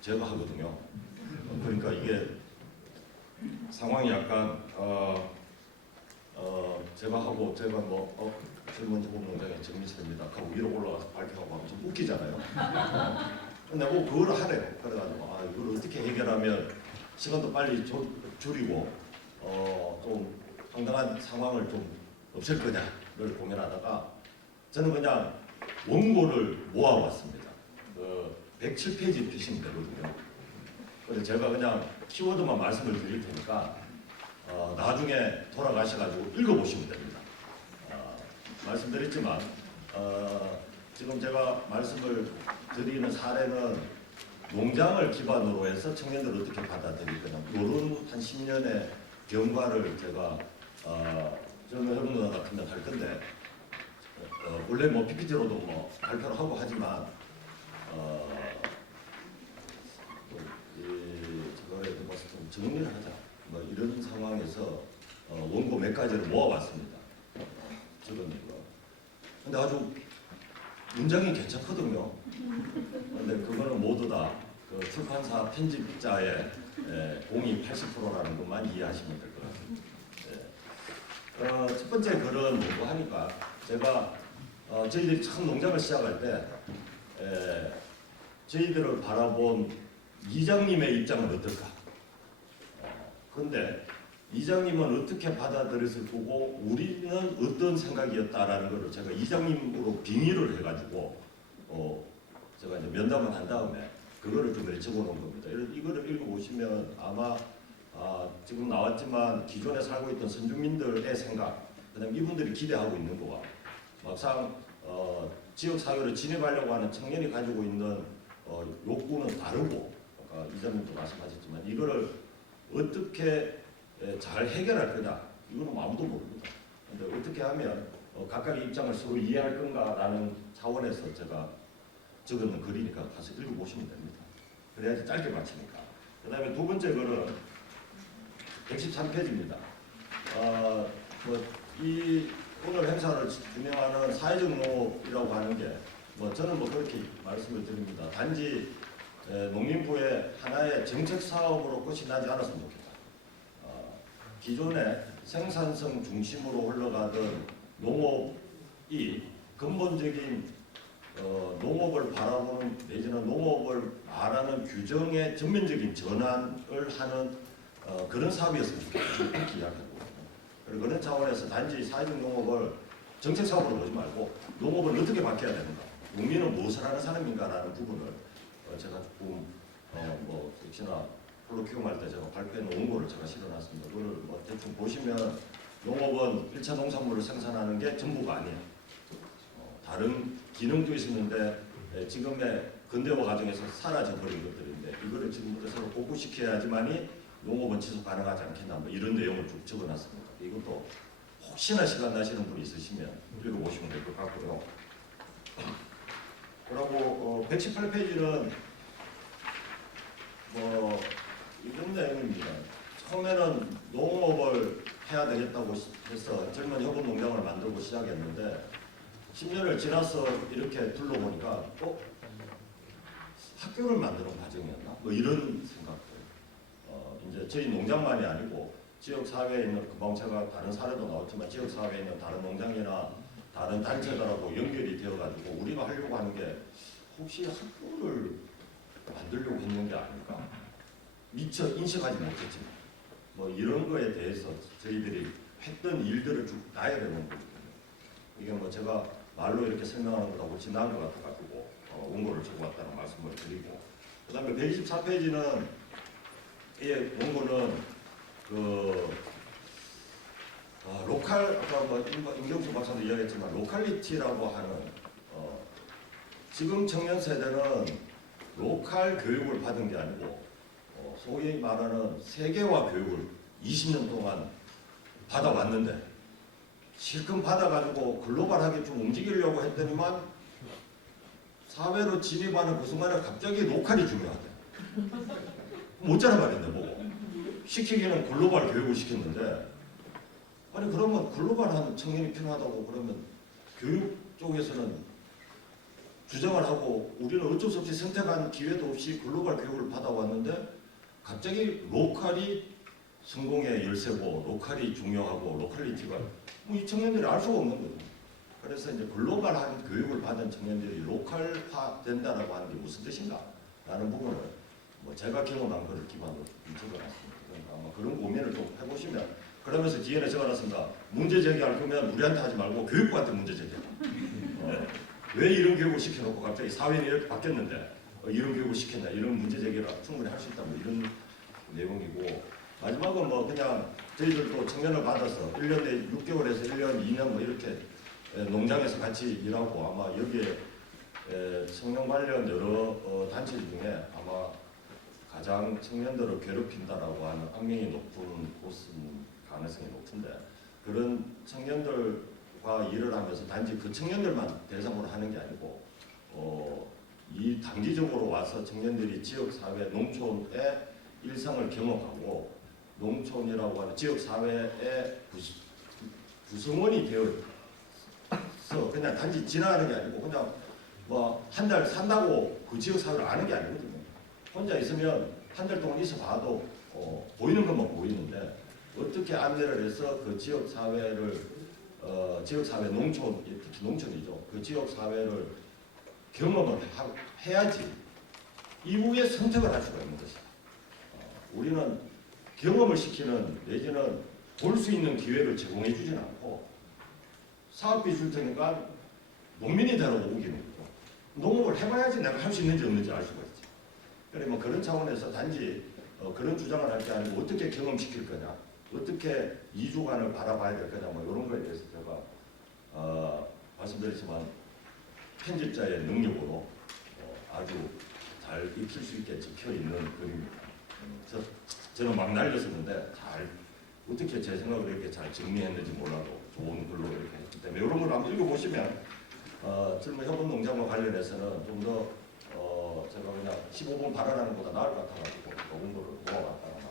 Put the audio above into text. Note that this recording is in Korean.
제가 하거든요. 그러니까 이게 상황이 약간 제가 하고 제가 젊은 호농장의 정민철입니다 하고 위로 올라가서 발표하고 하면 좀 웃기잖아요. 근데 뭐 그거를 하래요. 그래가지고 이걸 어떻게 해결하면 시간도 빨리 줄이고 좀 황당한 상황을 좀 없앨 거냐를 고민하다가 저는 그냥 원고를 모아왔습니다. 107페이지 피시면 되거든요. 그래서 제가 그냥 키워드만 말씀을 드릴 테니까 나중에 돌아가셔가지고 읽어보시면 됩니다. 말씀드렸지만 지금 제가 말씀을 드리는 사례는 농장을 기반으로 해서 청년들을 어떻게 받아들일 거냐 이런 한 10년의 경과를 제가 젊은 여러분들 같으면 할 건데 원래 뭐 PPT로도 발표를 하고 하지만 좀 정리를 하자 이런 상황에서 원고 몇 가지를 모아봤습니다. 적은 거. 근데 아주 문장이 괜찮거든요. 근데 그거는 모두 다 그 출판사 편집자의 공이 80%라는 것만 이해하시면 될 것 같습니다. 첫 번째 글은 뭐고 하니까 제가 저희들이 처음 농장을 시작할 때 저희들을 바라본 이장님의 입장은 어떨까? 그런데 이장님은 어떻게 받아들였을 거고 우리는 어떤 생각이었다라는 것을 제가 이장님으로 빙의를 해가지고 제가 이제 면담을 한 다음에 그거를 좀 적어놓은 겁니다. 이거를 읽어보시면 아마 지금 나왔지만 기존에 살고 있던 선주민들의 생각, 그다음 이분들이 기대하고 있는 거와 막상 지역 사회로 진입하려고 하는 청년이 가지고 있는 욕구는 다르고 아까 이장님도 말씀하셨지만 이거를 어떻게 잘 해결할 거냐 이거는 아무도 모릅니다. 근데 어떻게 하면 각각의 입장을 서로 이해할 건가라는 차원에서 제가 적은 글이니까 가서 읽어보시면 됩니다. 그래야지 짧게 마치니까. 그 다음에 두 번째 글은 113페이지입니다. 이 오늘 행사를 진행하는 사회적 농업이라고 하는 게 저는 그렇게 말씀을 드립니다. 단지 농림부의 하나의 정책 사업으로 끝이 나지 않았으면 좋겠다. 기존에 생산성 중심으로 흘러가던 농업이 근본적인 농업을 바라보는 내지는 농업을 말하는 규정의 전면적인 전환을 하는 그런 사업이었으면 좋겠다. 이렇게 이야기하거든요. 그리고 그런 차원에서 단지 사회적 농업을 정책 사업으로 보지 말고 농업을 어떻게 바뀌어야 되는가, 농민은 무엇을 하는 사람인가라는 부분을 제가 조금 역시나 홀로 키움할 때 제가 발표해 놓은 거를 제가 실어놨습니다. 그걸 대충 보시면 농업은 1차 농산물을 생산하는 게 전부가 아니에요. 다른 기능도 있었는데 지금의 근대화 과정에서 사라져버린 것들인데 이거를 지금부터 서로 복구시켜야지만이 농업은 지속 가능하지 않겠나 이런 내용을 쭉 적어놨습니다. 이것도 혹시나 시간 나시는 분이 있으시면 읽어보시면 될 것 같고요. 그리고 118페이지는 이런 내용입니다. 처음에는 농업을 해야 되겠다고 해서 젊은 협업 농장을 만들고 시작했는데 10년을 지나서 이렇게 둘러보니까 학교를 만드는 과정이었나? 이런 생각들. 이제 저희 농장만이 아니고 지역 사회에 있는 금방 제가 다른 사례도 나왔지만 지역 사회에 있는 다른 농장이나 다른 단체들하고 연결이 되어가지고 우리가 하려고 하는 게 혹시 학교를 만들려고 했는 게 아닐까? 미처 인식하지 못했지만 이런 거에 대해서 저희들이 했던 일들을 쭉 나열해 놓은 거거든요. 이게 제가 말로 이렇게 설명하는 것보다 훨씬 나은 것 같아가지고 원고를 적어왔다는 말씀을 드리고 그 다음에 124페이지는 이 원고는 로컬 아까 임경수 박사도 이야기했지만 로컬리티라고 하는 지금 청년 세대는 로컬 교육을 받은 게 아니고 소위 말하는 세계화 교육을 20년 동안 받아왔는데 실컷 받아가지고 글로벌하게 좀 움직이려고 했더니만 사회로 진입하는 그 순간에 갑자기 로컬이 중요하대. 못 자라 말인데 보고. 시키기는 글로벌 교육을 시켰는데 아니 그러면 글로벌한 청년이 필요하다고 그러면 교육 쪽에서는 주장을 하고 우리는 어쩔 수 없이 선택한 기회도 없이 글로벌 교육을 받아왔는데 갑자기 로컬이 성공의 열쇠고 로컬이 중요하고 로컬리티가 뭐 이 청년들이 알 수가 없는 거죠. 그래서 이제 글로벌한 교육을 받은 청년들이 로컬화 된다라고 하는 게 무슨 뜻인가 라는 부분을 뭐 제가 경험한 것을 기반으로 적어놨습니다. 그러니까 아마 그런 고민을 좀 해보시면 그러면서 뒤에는 적어놨습니다. 문제 제기할 거면 우리한테 하지 말고 교육부한테 문제 제기해라. 왜 이런 교육을 시켜놓고 갑자기 사회는 이렇게 바뀌었는데 이런 교육을 시켰냐 이런 문제 제기를 충분히 할 수 있다 뭐 이런 내용이고 마지막은 뭐 그냥 저희들도 청년을 받아서 1년 내 6개월에서 1년, 2년 뭐 이렇게 농장에서 같이 일하고 아마 여기에 청년 관련 여러 단체 중에 아마 가장 청년들을 괴롭힌다라고 하는 악명이 높은 곳은 가능성이 높은데 그런 청년들과 일을 하면서 단지 그 청년들만 대상으로 하는 게 아니고 이 단기적으로 와서 청년들이 지역사회, 농촌의 일상을 경험하고 농촌이라고 하는 지역사회의 구성원이 되어서 그냥 단지 지나가는 게 아니고 그냥 뭐 한 달 산다고 그 지역사회를 아는 게 아니거든요. 혼자 있으면 한 달 동안 있어 봐도 보이는 것만 보이는데 어떻게 안내를 해서 그 지역사회를 지역사회 농촌 특히 농촌이죠. 그 지역사회를 경험을 해야지 이후에 선택을 할 수가 있는 것이다. 우리는 경험을 시키는 내지는 볼 수 있는 기회를 제공해 주진 않고 사업비 줄 테니까 농민이 되라고 우기는 거고 농업을 해봐야지 내가 할 수 있는지 없는지 알 수가 있지. 그러면 그런 차원에서 단지 그런 주장을 할 게 아니고 어떻게 경험시킬 거냐 어떻게 2주간을 바라봐야 될 거냐 뭐 이런 거에 대해서 제가 말씀드렸지만 편집자의 능력으로 아주 잘 익힐 수 있게 적혀 있는 글입니다. 저는 막 날렸었는데 잘 어떻게 제 생각을 이렇게 잘 정리했는지 몰라도 좋은 글로 이렇게 했기 때문에 이런 걸 한번 읽어보시면 젊은 협업 농장과 관련해서는 좀 더 제가 그냥 15분 발언하는 것보다 나을 것 같아가지고 그 공부를 모아봤다.